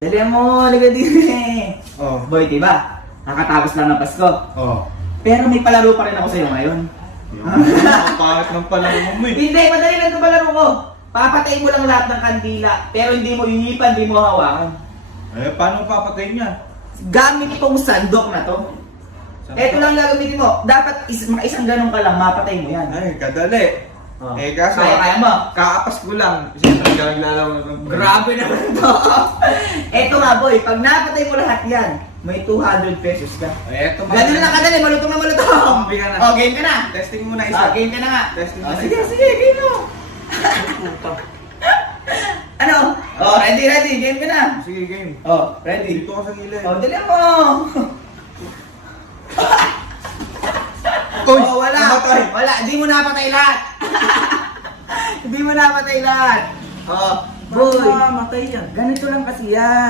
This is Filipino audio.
Dali mo, halika din eh. Oh. Boy, diba? Nakatapos lang ng Pasko. Oh. Pero may palaro pa rin ako sa'yo ngayon. Yung pangit ng palaro mo eh. Hindi, madali lang ito palaro ko. Papatayin mo lang lahat ng kandila, pero hindi mo ihipan, hindi mo hawakan. Eh, paano papatayin niya? Gamit itong sandok na to. Ito lang gagamitin mo. Dapat isang ganun ka lang, mapatay mo yan. Ay, kadali. Oh. Eh, kaso, Kaya mo. kaapas ko lang. Siyempre, naglalaro ng Grabe naman to. Eto nga boy, pag napatay mo lahat yan, may 200 pesos ka. Eh, eto Ganun na lang kadali, malutong na malutong. Okay ka na. Oh, game ka na. Testing muna isa. Game ka na nga. Testing Oh, muna sige, isa. sige, game mo. Ano? Oh, ready, game ka na. Sige, game. Oh, ready. Dito ka sa gilid. Oh, dali mo. Uy, Oh, wala. namatay. Wala, hindi mo napatay lahat. Hindi mo napatay lahat. Oh, boy. Mamatay yan. Ganito lang kasi yan.